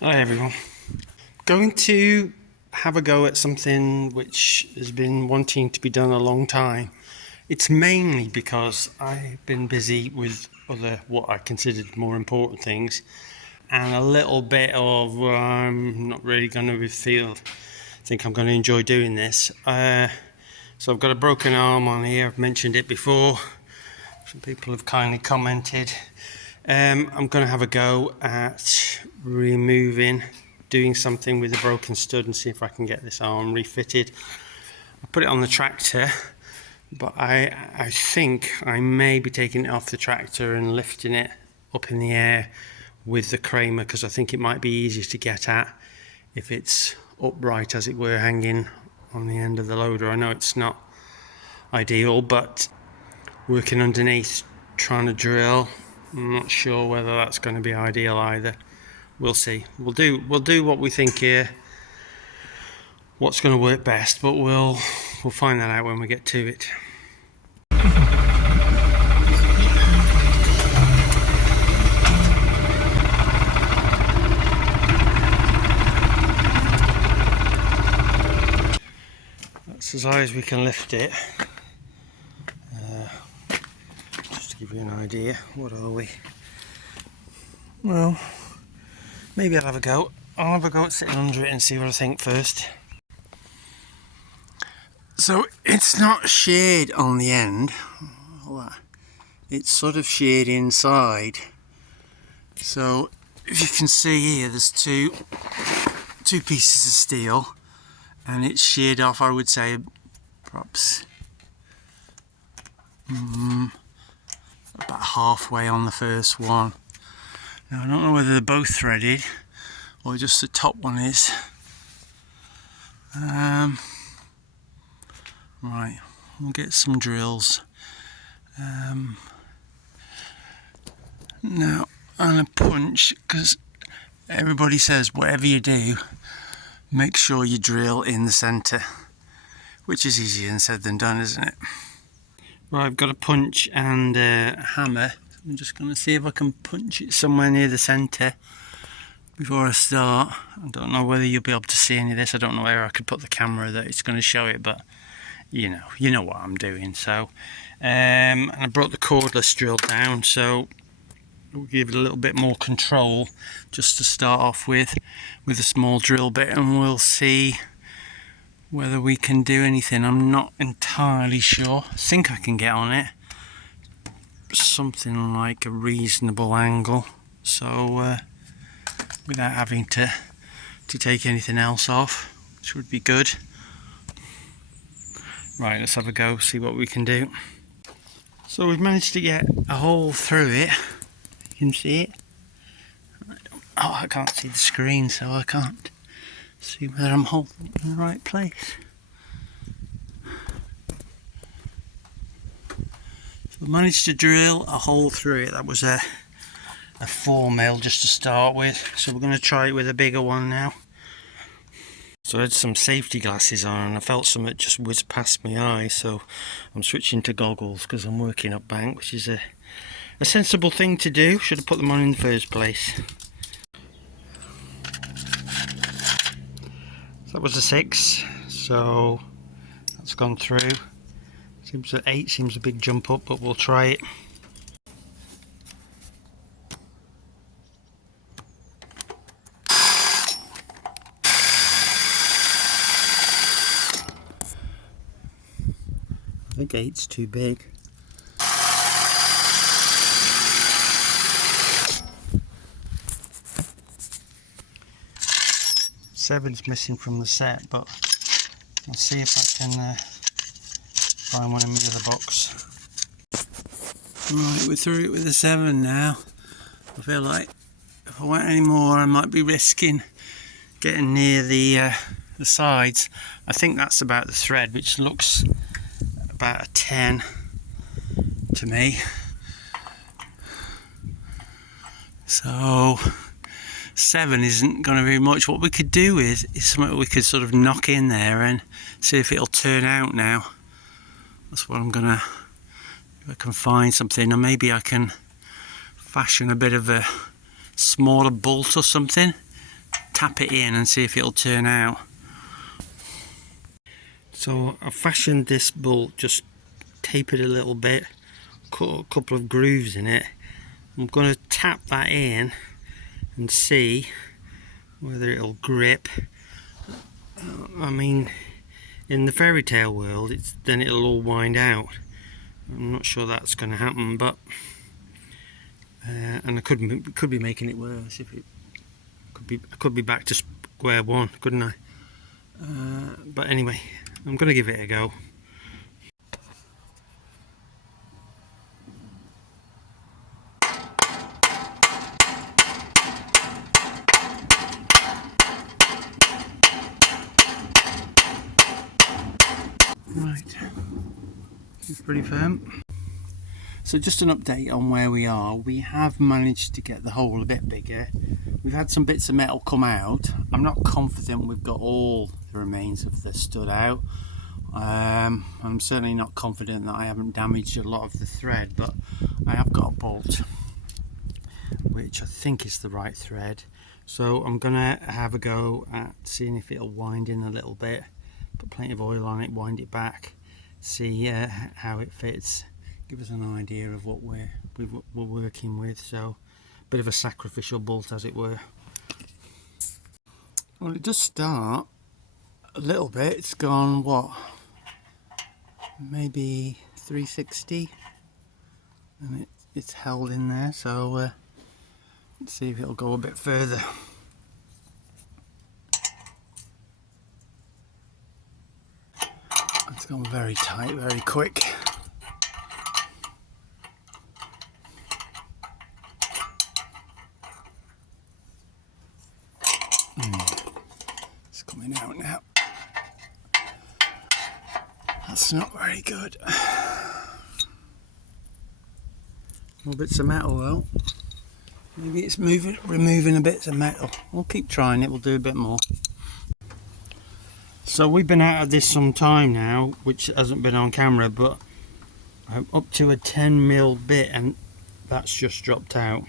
Hi everyone. Going to have a go at something which has been wanting to be done a long time. It's mainly because I've been busy with other what I considered more important things, and a little bit of I'm not really going to think I'm going to enjoy doing this. So I've got a broken arm on here. I've mentioned it before. Some people have kindly commented. I'm going to have a go at doing something with the broken stud and see if I can get this arm refitted. I put it on the tractor, but I think I may be taking it off the tractor and lifting it up in the air with the Kramer, because I think it might be easier to get at if it's upright, as it were, hanging on the end of the loader. I know it's not ideal, but working underneath trying to drill, I'm not sure whether that's going to be ideal either. We'll see. We'll do what we think here, what's going to work best, but we'll find that out when we get to it. That's as high as we can lift it. Just to give you an idea, what are we? Well, maybe I'll have a go. I'll have a go at sitting under it and see what I think first. So it's not sheared on the end, it's sort of sheared inside. So if you can see here, there's two pieces of steel, and it's sheared off, I would say, perhaps about halfway on the first one. Now I don't know whether they're both threaded or just the top one is. Right, we'll get some drills. Now I'm going to punch, because everybody says whatever you do, make sure you drill in the centre, which is easier said than done, isn't it? Right, I've got a punch and a hammer. I'm just going to see if I can punch it somewhere near the centre before I start. I don't know whether you'll be able to see any of this. I don't know where I could put the camera that it's going to show it, but you know what I'm doing. So, and I brought the cordless drill down, so we'll give it a little bit more control just to start off with a small drill bit, and we'll see whether we can do anything. I'm not entirely sure. I think I can get on it something like a reasonable angle, so without having to take anything else off, which would be good. Right, let's have a go, see what we can do. So we've managed to get a hole through it. You can see it. I can't see the screen, so I can't see whether I'm holding it in the right place. So I managed to drill a hole through it. That was a 4mm just to start with, so we're going to try it with a bigger one now. So I had some safety glasses on and I felt something just whiz past my eye, so I'm switching to goggles because I'm working up bank, which is a sensible thing to do. Should have put them on in the first place. So that was a 6, so that's gone through. Seems that 8 seems a big jump up, but we'll try it. I think 8's too big. Seven's missing from the set, but I'll see if I can find one in the other box. Right, we're through it with a 7 now. I feel like if I went any more, I might be risking getting near the sides. I think that's about the thread, which looks about a 10 to me. So 7 isn't going to be much. What we could do is something we could sort of knock in there and see if it'll turn out now. That's what I'm gonna, if I can find something, and maybe I can fashion a bit of a smaller bolt or something tap it in and see if it'll turn out. So I fashioned this bolt, just tape it a little bit, cut a couple of grooves in it. I'm going to tap that in and see whether it'll grip. I mean, in the fairy tale world, then it'll all wind out. I'm not sure that's going to happen, but and I could be making it worse. If it could be back to square one, couldn't I? But anyway, I'm going to give it a go. Right, it's pretty firm. So just an update on where we are. We have managed to get the hole a bit bigger. We've had some bits of metal come out. I'm not confident we've got all the remains of the stud out. I'm certainly not confident that I haven't damaged a lot of the thread, but I have got a bolt which I think is the right thread. So I'm gonna have a go at seeing if it'll wind in a little bit. Put plenty of oil on it, wind it back, see how it fits, give us an idea of what we're working with. So a bit of a sacrificial bolt, as it were. Well, it does start a little bit. It's gone, what, maybe 360, and it's held in there. So let's see if it'll go a bit further. It's gone very tight, very quick. It's coming out now. That's not very good. More bits of metal though. Maybe it's removing a bit of metal. We'll keep trying it, we'll do a bit more. So we've been out of this some time now, which hasn't been on camera, but I'm up to a 10mm bit and that's just dropped out.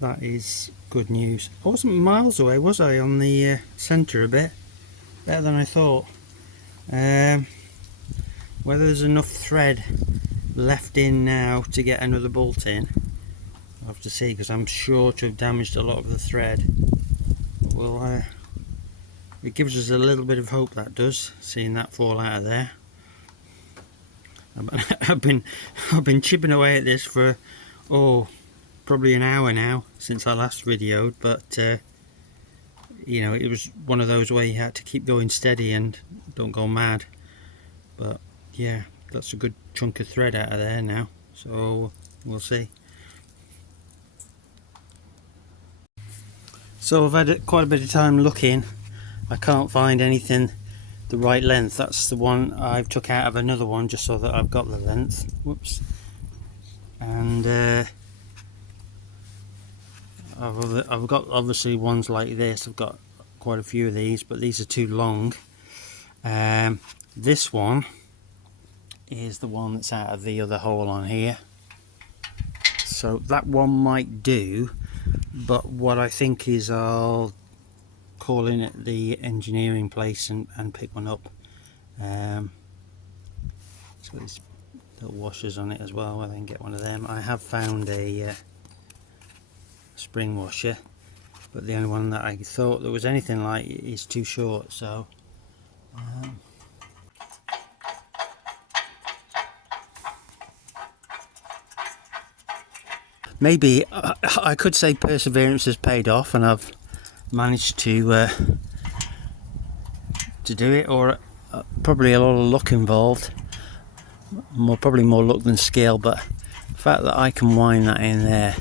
That is good news. I wasn't miles away, was I, on the centre a bit? Better than I thought. Whether there's enough thread left in now to get another bolt in, I'll have to see, because I'm sure to have damaged a lot of the thread. Well, it gives us a little bit of hope, that does, seeing that fall out of there. I've been chipping away at this for probably an hour now since I last videoed, but you know, it was one of those where you had to keep going steady and don't go mad. But yeah, that's a good chunk of thread out of there now, so we'll see. So I've had quite a bit of time looking. I can't find anything the right length. That's the one I've took out of another one just so that I've got the length. Whoops. And I've got obviously ones like this. I've got quite a few of these, but these are too long. This one is the one that's out of the other hole on here. So that one might do, but what I think is I'll call in at the engineering place and pick one up. So there's little washers on it as well. I can get one of them. I have found a spring washer, but the only one that I thought there was anything like is too short. So maybe I could say perseverance has paid off and I've managed to do it, or probably a lot of luck involved, probably more luck than skill, but the fact that I can wind that in there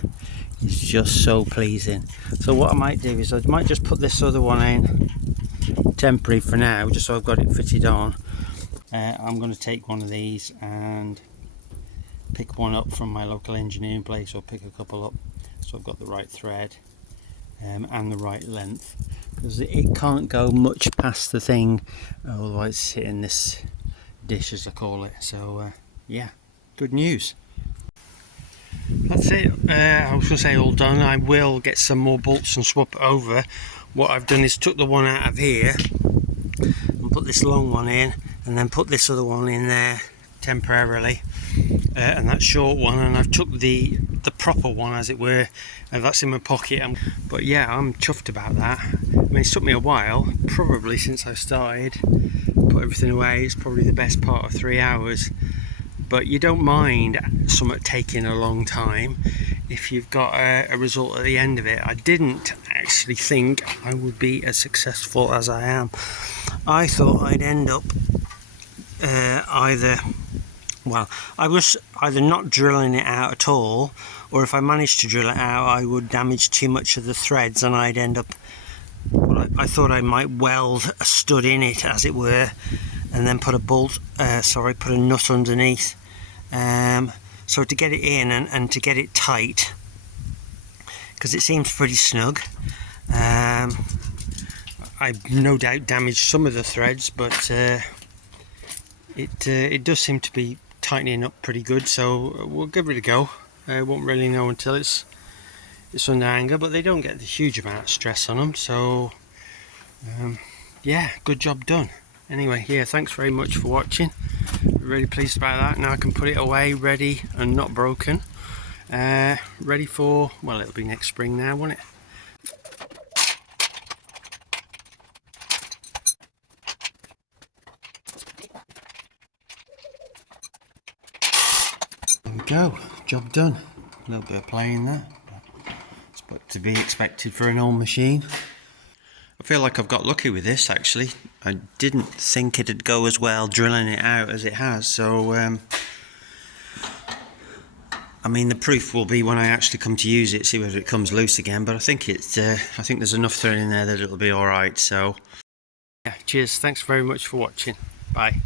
is just so pleasing. So what I might do is I might just put this other one in temporary for now, just so I've got it fitted on. I'm going to take one of these and pick one up from my local engineering place, or pick a couple up so I've got the right thread and the right length, because it can't go much past the thing, otherwise it's hitting this dish, as I call it. So yeah, good news. That's it. I was going to say all done. I will get some more bolts and swap it over. What I've done is took the one out of here and put this long one in, and then put this other one in there temporarily, and that short one, and I've took the proper one, as it were, and that's in my pocket. But yeah, I'm chuffed about that. I mean, it's took me a while, probably since I started, put everything away. It's probably the best part of 3 hours. But you don't mind something taking a long time if you've got a result at the end of it. I didn't actually think I would be as successful as I am. I thought I'd end up I was either not drilling it out at all, or if I managed to drill it out, I would damage too much of the threads and I'd end up, well, I thought I might weld a stud in it, as it were, and then put a put a nut underneath. So to get it in and to get it tight, because it seems pretty snug, I no doubt damaged some of the threads, but it does seem to be tightening up pretty good, so we'll give it a go. I won't really know until it's under anger, but they don't get the huge amount of stress on them, so yeah, good job done. Anyway, yeah, thanks very much for watching. Really pleased about that. Now I can put it away ready and not broken, ready for, well, it'll be next spring now, won't it? There we go, job done. A little bit of playing there, it's but to be expected for an old machine. I feel like I've got lucky with this, actually. I didn't think it'd go as well drilling it out as it has, so I mean, the proof will be when I actually come to use it, see whether it comes loose again, but I think I think there's enough thread in there that it'll be alright. So yeah, cheers, thanks very much for watching, bye.